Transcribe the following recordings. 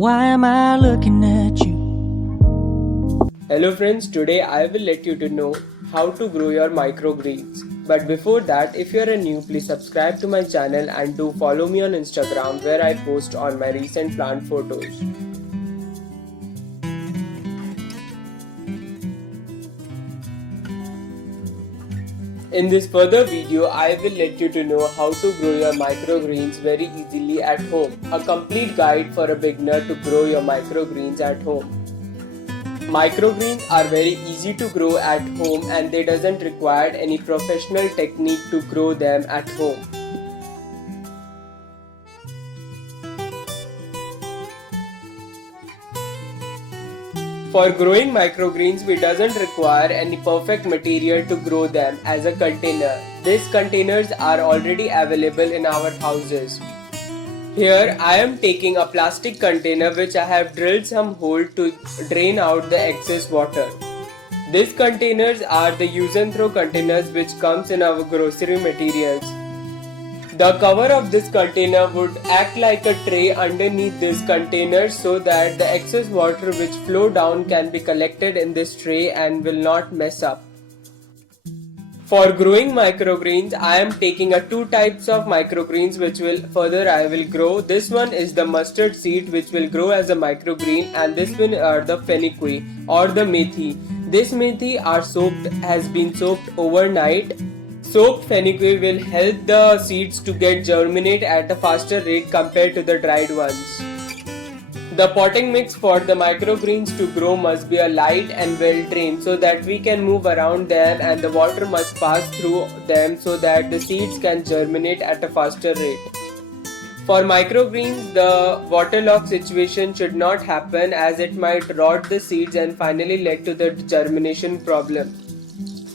Why am I looking at you? Hello friends, today I will let you to know how to grow your microgreens. But before that, if you are new, please subscribe to my channel and do follow me on Instagram where I post on my recent plant photos. In this further video, I will let you to know how to grow your microgreens very easily at home. A complete guide for a beginner to grow your microgreens at home. Microgreens are very easy to grow at home and they doesn't require any professional technique to grow them at home. For growing microgreens, we doesn't require any perfect material to grow them as a container. These containers are already available in our houses. Here I am taking a plastic container which I have drilled some hole to drain out the excess water. These containers are the use and throw containers which comes in our grocery materials. The cover of this container would act like a tray underneath this container so that the excess water which flow down can be collected in this tray and will not mess up. For growing microgreens, I am taking two types of microgreens which I will grow. This one is the mustard seed which will grow as a microgreen, and this one are the fenugreek or the methi. This methi has been soaked overnight. Soaked fenugreek will help the seeds to get germinate at a faster rate compared to the dried ones. The potting mix for the microgreens to grow must be a light and well drained so that we can move around them, and the water must pass through them so that the seeds can germinate at a faster rate. For microgreens, the waterlogged situation should not happen as it might rot the seeds and finally lead to the germination problem.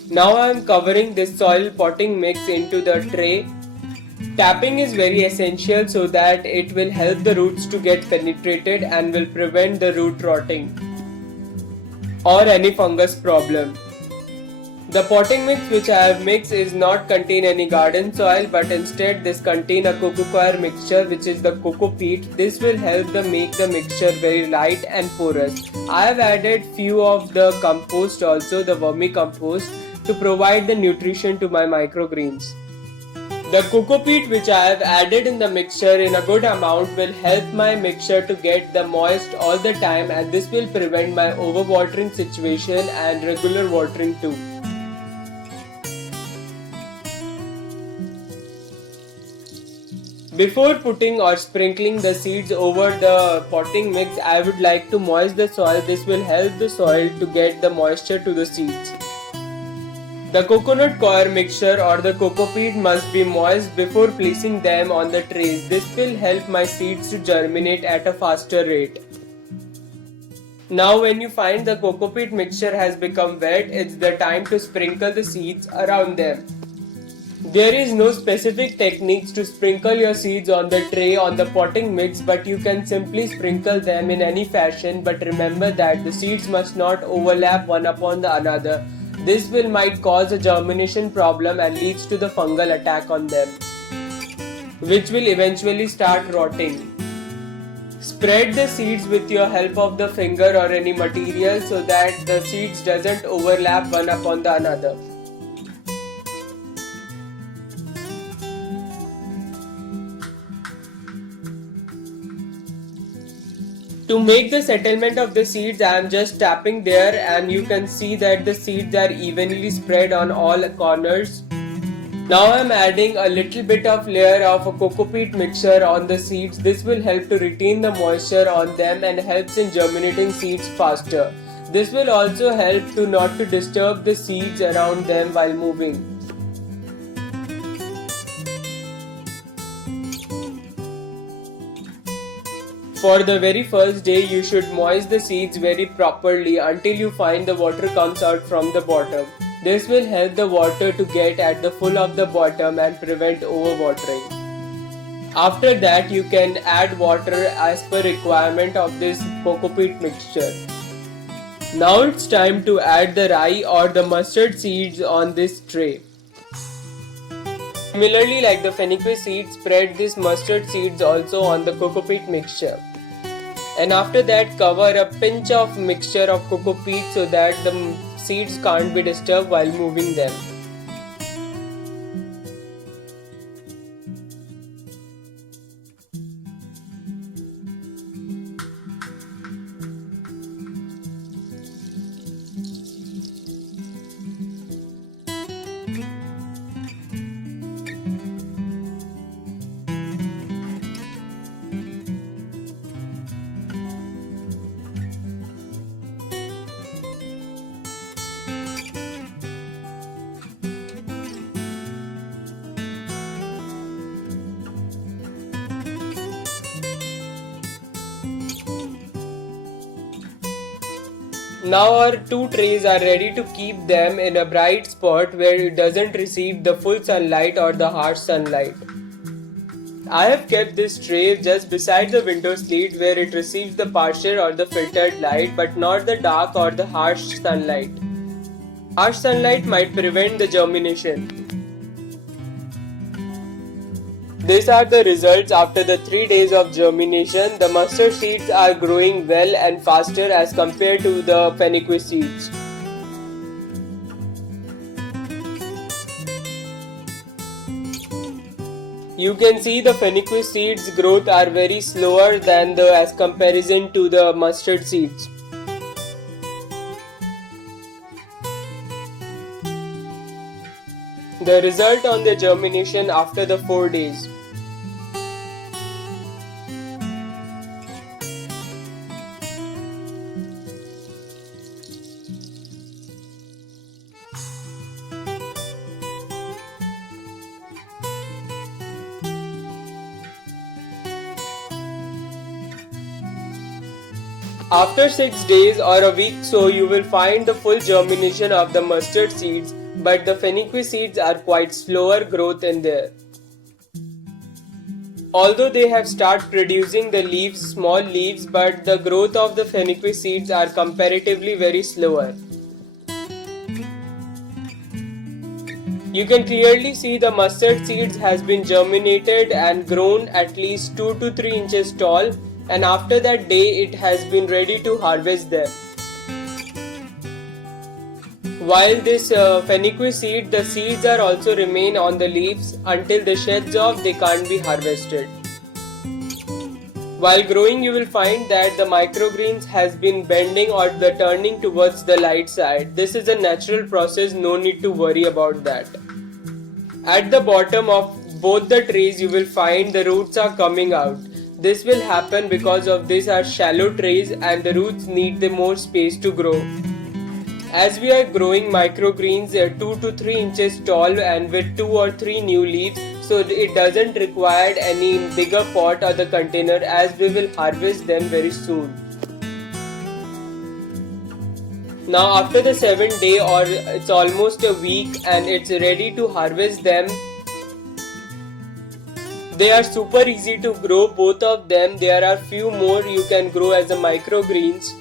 Now I am covering this soil potting mix into the tray. Tapping is very essential so that it will help the roots to get penetrated and will prevent the root rotting or any fungus problem. The potting mix which I have mixed is not contain any garden soil, but instead this contain a cocoa coir mixture which is the cocoa peat. This will help make the mixture very light and porous. I have added few of the compost also, the vermicompost, to provide the nutrition to my microgreens. The cocoa peat which I have added in the mixture in a good amount will help my mixture to get the moist all the time, and this will prevent my overwatering situation and regular watering too. Before putting or sprinkling the seeds over the potting mix, I would like to moist the soil. This will help the soil to get the moisture to the seeds. The coconut coir mixture or the cocoa peat must be moist before placing them on the trays. This will help my seeds to germinate at a faster rate. Now when you find the cocoa peat mixture has become wet, it's the time to sprinkle the seeds around them. There is no specific techniques to sprinkle your seeds on the tray on the potting mix, but you can simply sprinkle them in any fashion, but remember that the seeds must not overlap one upon the another. This might cause a germination problem and leads to the fungal attack on them, which will eventually start rotting. Spread the seeds with your help of the finger or any material so that the seeds doesn't overlap one upon the another. To make the settlement of the seeds, I am just tapping there, and you can see that the seeds are evenly spread on all corners. Now I am adding a little bit of layer of a cocoa peat mixture on the seeds. This will help to retain the moisture on them and helps in germinating seeds faster. This will also help to not to disturb the seeds around them while moving. For the very first day, you should moist the seeds very properly until you find the water comes out from the bottom. This will help the water to get at the full of the bottom and prevent overwatering. After that, you can add water as per requirement of this cocoa peat mixture. Now it's time to add the rye or the mustard seeds on this tray. Similarly, like the fenugreek seeds, spread these mustard seeds also on the cocoa peat mixture. And after that, cover a pinch of mixture of cocoa peat so that the seeds can't be disturbed while moving them. Now our two trays are ready to keep them in a bright spot where it doesn't receive the full sunlight or the harsh sunlight. I have kept this tray just beside the window slit where it receives the partial or the filtered light but not the dark or the harsh sunlight. Harsh sunlight might prevent the germination. These are the results after the 3 days of germination. The mustard seeds are growing well and faster as compared to the fenugreek seeds. You can see the fenugreek seeds growth are very slower than as comparison to the mustard seeds. The result on the germination after the 4 days. After 6 days or a week so you will find the full germination of the mustard seeds, but the fenugreek seeds are quite slower growth in there. Although they have started producing the leaves, small leaves, but the growth of the fenugreek seeds are comparatively very slower. You can clearly see the mustard seeds has been germinated and grown at least 2 to 3 inches tall, and after that day it has been ready to harvest them. While this fenugreek seed, the seeds are also remain on the leaves until they sheds off, they can't be harvested. While growing you will find that the microgreens has been bending or the turning towards the light side. This is a natural process, no need to worry about that. At the bottom of both the trays you will find the roots are coming out. This will happen because of these are shallow trays and the roots need the more space to grow. As we are growing microgreens 2 to 3 inches tall and with 2 or 3 new leaves, so it doesn't require any bigger pot or the container as we will harvest them very soon. Now after the 7th day or it's almost a week and it's ready to harvest them. They are super easy to grow, both of them. There are few more you can grow as a microgreens.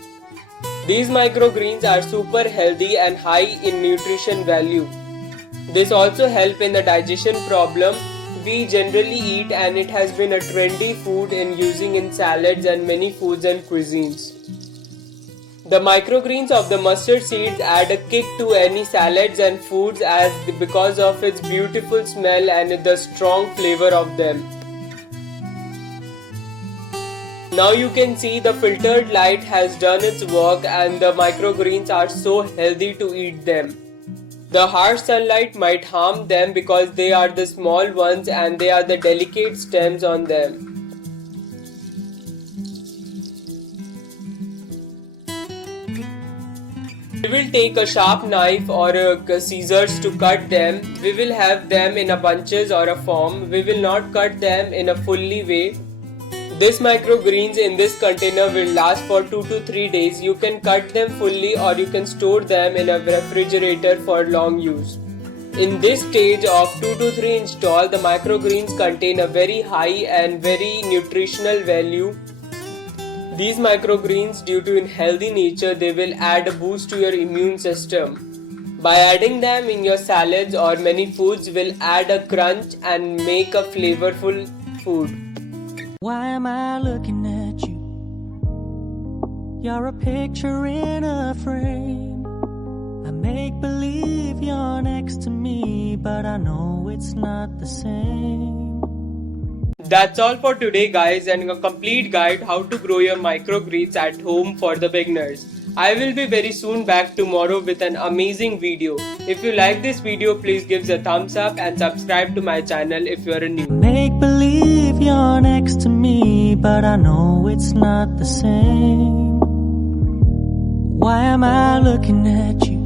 These microgreens are super healthy and high in nutrition value. This also help in the digestion problem we generally eat, and it has been a trendy food in using in salads and many foods and cuisines. The microgreens of the mustard seeds add a kick to any salads and foods because of its beautiful smell and the strong flavor of them. Now you can see the filtered light has done its work and the microgreens are so healthy to eat them. The harsh sunlight might harm them because they are the small ones and they are the delicate stems on them. We will take a sharp knife or scissors to cut them. We will have them in a bunches or a form. We will not cut them in a fully way. This microgreens in this container will last for 2 to 3 days. You can cut them fully or you can store them in a refrigerator for long use. In this stage of 2 to 3 inch tall, the microgreens contain a very high and very nutritional value. These microgreens, due to in healthy nature, they will add a boost to your immune system. By adding them in your salads or many foods will add a crunch and make a flavorful food. Why am I looking at you? You're a picture in a frame. I make believe you're next to me, but I know it's not the same. That's all for today, guys, and a complete guide how to grow your microgreens at home for the beginners. I will be very soon back tomorrow with an amazing video. If you like this video, please give a thumbs up and subscribe to my channel if you are new. Make believe you're next to me, but I know it's not the same. Why am I looking at you?